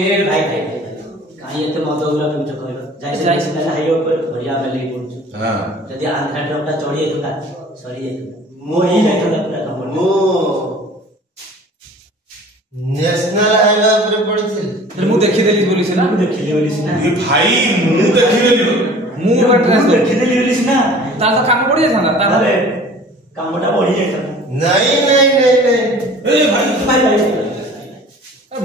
भाई भाई कहीं एते मद उरा पिंच कहलो जाई से हाईवे पर बढ़िया बेले पड़छ हां जदी आंध्रा ट्रकटा चढ़ी एतुका सरी एतुका मो ही जाइतला पूरा कम मो नेशनल हाईवे पर पड़छ मु देखि देली बोली से ना देखि बोली से ना ये भाई मु देखि देली मु बटरा देखि देली बोली से ना ता तो काम पड़ी जाता ता अरे कामटा बढ़ी जाइता नहीं ए भाई भाई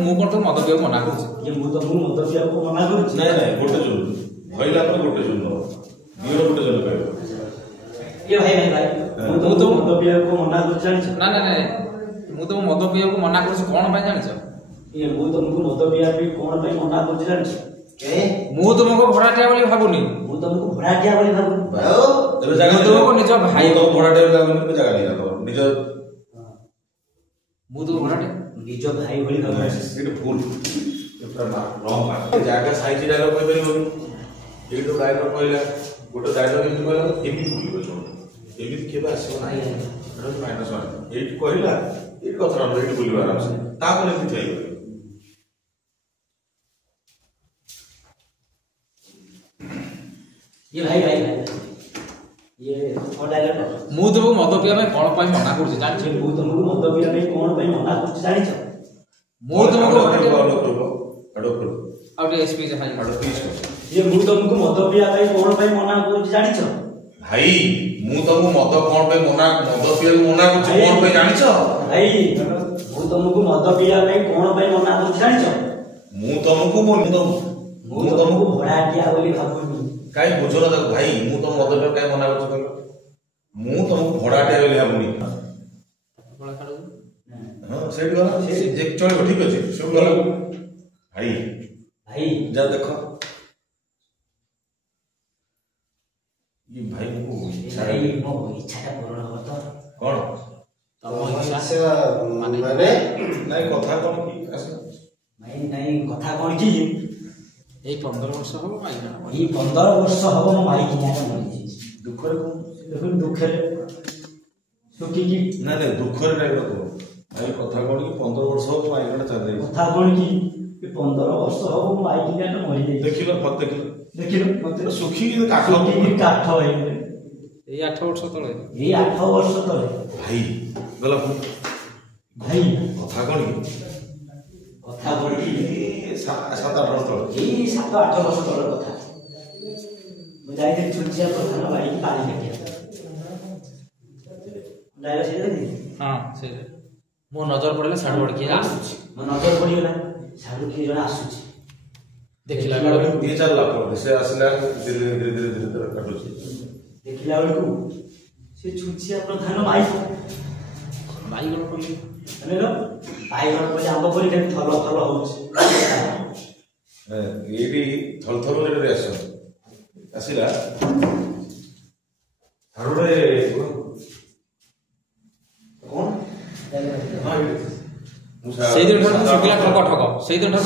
मु कोन तो मद पियो मना करछ ये मु मद पियो को मना करछ नहीं गोटे जुल भइला पर गोटे जुल दियो गोटे जुल कहबो ये भाई भाई मु तो मद पियो को मना करछ जानिछ ना ना ना मु तो मद पियो को मना करछ कोन भाई जानिछ ये मु तुमको मद पिया भी कोन भाई मना करछ जानिछ के मु तुमको भड़ाटिया बोली भाबुनी मु तुमको भड़ाटिया बोली भाबु भाओ तबे जगह तुमको निज भाई तो भड़ाटिया लागुनी पे जगह नहीं तो निज मु तो भड़ाटिया निज भाई बोली भाबु इट फुल ये पूरा रॉन्ग बात जगह साइज डायलॉग कहि परिबो ये तो डायलॉग कहला गोटे डायलॉग एमि कहला एमि भूलिबो जो एमि केबे आसीबो नाही रज माइनस 1 एट कहला एट कथरा एट भूलिबो आराम से ता कोन एमि थई ये भाई भाई भाई ये और डायलॉग मु तो मद पिया में कोन पाई मना करछ जानिछ मु तुमको मद पिया में कोन भाई मना करछ जानिछ मु तुमको अडो अब एसपी जे भाई अडो पीस ये मु तुमको मद पिया में कोन भाई मना करछ जानिछ भाई मु तुमको मद कोन पे मना मद पिया मना करछ कोन पे जानिछ भाई मु तुमको मद पिया में कोन भाई मना करछ जानिछ मु तुमको भड़ाटिया बोली भाबुनी काई बुझो ना भाई मु तो मद पे काई मना करछ कहलो मु तुमको भड़ाटे बोली हमनी बड़ा खाड़ो हां सेट गला जे चलो ठीक अछि सब गला भाई भाई जा देखो ये भाई को भाई मो इच्छा पूर्ण हो तो कोन तम इच्छा माने नहीं कथा कोन की आसे भाई नहीं कथा कोन की এই 15 वर्ष हो भाई ना এই 15 वर्ष হবো মো ভাই কিনা মরি दुखरे को দেখুন দুঃখের সুখী কি ना ना दुखरे नहीं को भाई कथा कोन की 15 वर्ष हो भाई गडा चल रही কথা কোন কি 15 वर्ष হবো মো ভাই কিনা মরি देखिलो मत দেখিলো মতে सुखी काठ সুখী কাঠ হই এই 8 वर्ष तळे এই 8 वर्ष তলে भाई गला ভাই कथा कोन की কথা কোন কি 7-8 वर्ष तले এই 7-8 वर्ष তলে কথা ମୁଁ ଯାଇଥିଲି ଛୁଟିଆ ପ୍ରଧାନ ଭାଇ କି ପାଣି କାଟିଆ ଡାଇରେକ୍ଟ ସେଟା ଦି हां से मो नजर पड़ले साड बड के आसुची ମୋ ନଜର ପଡ଼ିଗଲା ସାଡୁ କିଏ ଜଣେ ଆସୁଛି देखिला बेला ये चल लापो से असला धीरे धीरे काटुची ଦେଖିଲା ବେଳକୁ ସେ ଛୁଟିଆ ପ୍ରଧାନ ଭାଇ भाई गण पड़ले अनेलो बाइगण पले आंब परी के थल थल होउछ एडी थल थल रे आसो आसिला हरडे कोन हां सेई दिन ठा सुकिला ठक ठक सेई दिन ठा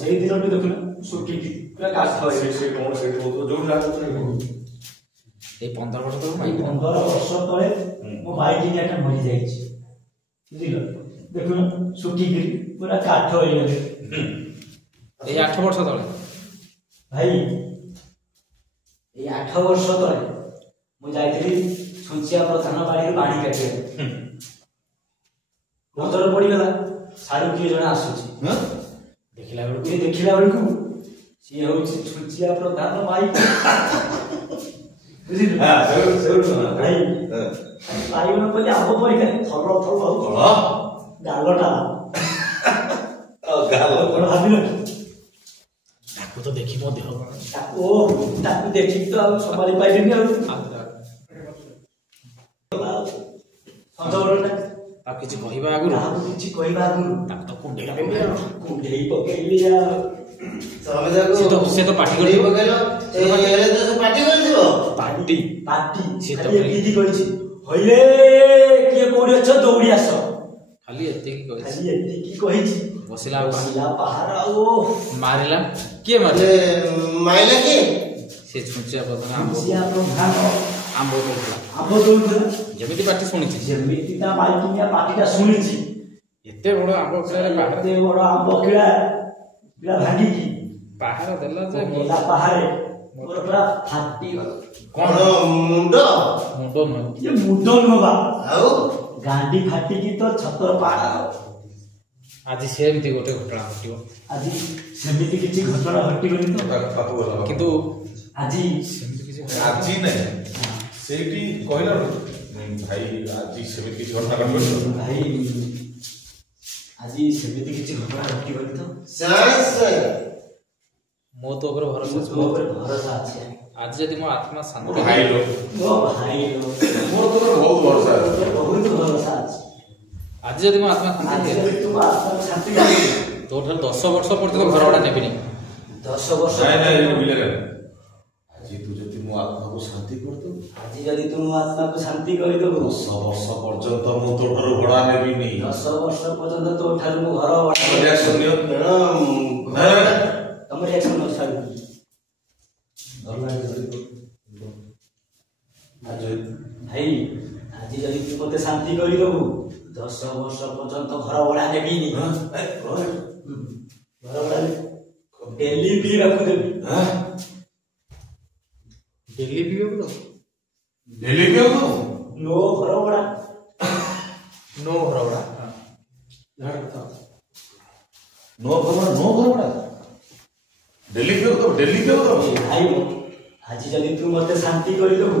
सेई दिन भी देखुन सुकी की पूरा काठ होय से कोन से जो लागो ए 15 वर्ष तो भाई 15 वर्ष तळे मो भाई की एटा मरि जाई छी बुझिलो देखुन सुकी की पूरा काठ होय ए 8 वर्ष तळे भाई ए 8 वर्ष तळे मु जाईଥିଲି सुचिया प्रधान बाड़ी पानी काटिया नजर पड़ी गला साडू की जण आसुची हां देखिला बेलकु सी होउची सुचिया प्रधान भाई बुझिलो हां से भाई बाइगण पले आंब परी के थल थल होउछ हां गालटा गाल कोन भाबिलो ताको तो देखि मो देह ताकू देखि तो आ संभाली पाइलिनी संजोरटा आ किछि कहिबा आगुरु आ किछि कहिबा आगुरु ताको तो कुंडेई पकेइली यार से तो पार्टी कर पकेलो ए तो से पार्टी करथिबो पार्टी से तो खाली एती कहिछि हइले किए कोडी अछ दौड़ी आस खाली एते की कहिछि खाली एती की कहिछि बसिला पहाड़ ओ मारिला के मारे माइला के से छुचिया प्रधान सिया प्रधान आंबो तोला आंबो तोला जेमिति पार्टी सुनिछि जेमिति ता माइकिया पार्टीटा सुनिछि एते बड़ आंबो खेलारे बाहर एते बड़ आंबो खेला ପିଲା ଭାଙ୍ଗିକି ପାହାର ଦେଲା ଯେ ପକେଇଲା ପାହାରେ ମୋର ପୁରା ଫାଟି କଣ ମୁଣ୍ଡ ମୁଣ୍ଡ ନୁହେଁ ଇଏ ମୁଣ୍ଡ ନୁହଁ ବା ଆଉ ଗାଣ୍ଡି ଫାଟିକି ତ ଛତର ପାହାଡ଼ ଆଜି ସେମିତି ଗୋଟେ ଘଟଣା ଘଟିବ ଆଜି ସେମିତି କିଛି ଘଟଣା ଘଟିବନି ତ କିନ୍ତୁ ଆଜି ସେମିତି କିଛି ଆଜି ନାହିଁ ସେଇଠି କହିଲା ଭାଇ ଆଜି ସେମିତି କିଛି ଘଟଣା ଘଟିବନି ଭାଇ ଆଜି ସେମିତି କିଛି ଘଟଣା ଘଟିବନି ତ ମୋ ତ ଉପରେ ଭରସା ଅଛି ମୋ ଉପରେ ଭରସା ଅଛି ଆଜି ଯଦି ମୋ ଆତ୍ମା ଶାନ୍ତି ଭାଇ ଲୋ ମୋ ଭାଇ ମୋର ତ ବହୁତ ଭରସା ଅଛି ବହୁତ ଭରସା ଅଛି ଆଜି ଯଦି ମୋ ଆତ୍ମା ଶାନ୍ତି ଆଜି ହେଇଯାଏ ଯଦି ତୁ ଆତ୍ମାକୁ ଶାନ୍ତି କରିବୁ ତୋଠାରୁ 10 ବର୍ଷ ପର୍ଯ୍ୟନ୍ତ ଘର ଭଡ଼ା ନେବିନି 10 ବର୍ଷ ନାଇଁ ନାଇଁ ବିଲେରେ ଆଜି ତୁ ଯଦି ମୋ ଆତ୍ମାକୁ ଶାନ୍ତି କରିଦବୁ ଆଜି ଯଦି ତୁ ମୋ ଆତ୍ମାକୁ ଶାନ୍ତି କରିଦବୁ 10 ବର୍ଷ ପର୍ଯ୍ୟନ୍ତ ମୁଁ ତୋ ଠାରୁ ଭଡ଼ା ନେବିନି 10 ବର୍ଷ ପର୍ଯ୍ୟନ୍ତ ତୋ ଠାରୁ ମୁଁ ଘର ଭଡ଼ା ରିଆକ୍ସନ ନିଅ ତମ ରିଆକ୍ସନ ନ ଛାଡୁ ଭାଇ ଆଜି ଯଦି ତୁ ମତେ ଶାନ୍ତି କରିଦବୁ 10 ବର୍ଷ ପର୍ଯ୍ୟନ୍ତ ଘର ଭଡ଼ା ନେବିନି ଘର ଭଡ଼ା ଡେଲି ପିଇବାକୁ ଦେବି ଡେଲି ପିଇବାକୁ ତ ଡେଲି ପିଇବାକୁ ନୋ ଘର ଭଡ଼ା ନୋ ଘର ଭଡ଼ା नो भरवड़ा डेली पियो भाई आज जदि तू मते शांति करि देबू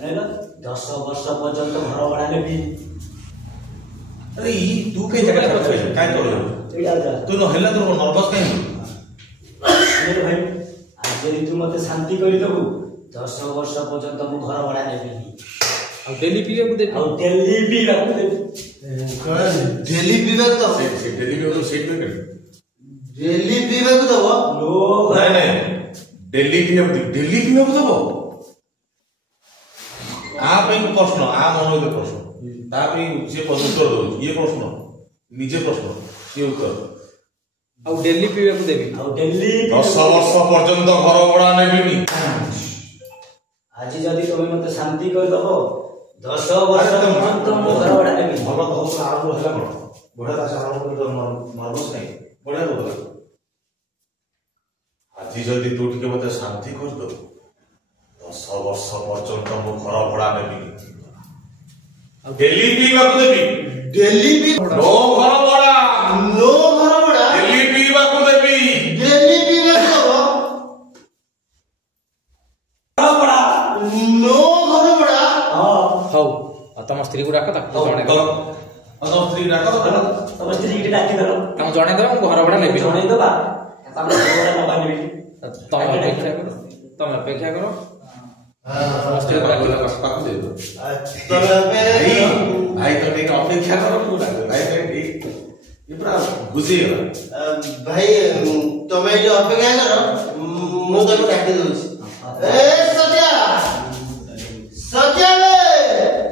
हैला 10 वर्ष पर्यंत घर भड़ा लेबी अरे ई तू के जगह पर काय कर तू न हल्ला तो नर्वस काई अरे भाई आज जदि तू मते शांति करि देबू 10 वर्ष पर्यंत मु घर भड़ा लेबी आ डेली पिइବାକୁ देबी आ डेली पिइବାକୁ देबी डेली पीवाक तो से डेली पियो तो सेट में कर डेली पीवाक दबो नो नहीं डेली पियो दबो आ पे प्रश्न आ मन के प्रश्न ता पे जे उत्तर दो ये प्रश्न निजे प्रश्न ये उत्तर आ डेली पिइବାକୁ देबी आ डेली 10 वर्ष पर्यंत घर भड़ा नेबिनी आज जदि तुम मते शांति कर दबो 10 वर्ष पर्यंत मु घर भड़ा लेबी भल बहुत आरंभ होला कोन बढा दास आरंभ कर नर्वस नहीं बढ़िया बोल आज जदि तू टिके मते शांति कर दो 10 वर्ष पर्यंत मु घर भड़ा नेबिनी डेली पीवाक देबी डेली पी नो घर भड़ा नो घर बड़ा डेली पीवाक देबी डेली पीवाक दबो घर भड़ा नो घर बड़ा हां ହଉ ଆଉ ତମ ସ୍ତ୍ରୀ କୁ ଡାକ ତାକୁ ଜଣେଇ ଦବ अदम स्त्री डाको तब स्त्री के डाकी दरो ତାଙ୍କୁ ଜଣେଇ ଦବ ମୁଁ ଘର ଭଡ଼ା ନେବି ଜଣେଇ ଦବା ତାପରେ ଘର ଭଡ଼ା ନବା ନେବି ତମେ ଅପେକ୍ଷା କର ମୋ ସ୍ତ୍ରୀ କୁ ଡାକି ଦବ पाक दे दो तबे भाई तो ठीक अपेक्षा करो तू डाको भाई ठीक ये पूरा गुजी है भाई तबे जो अपेक्षा करो मु तबे काटी दउछी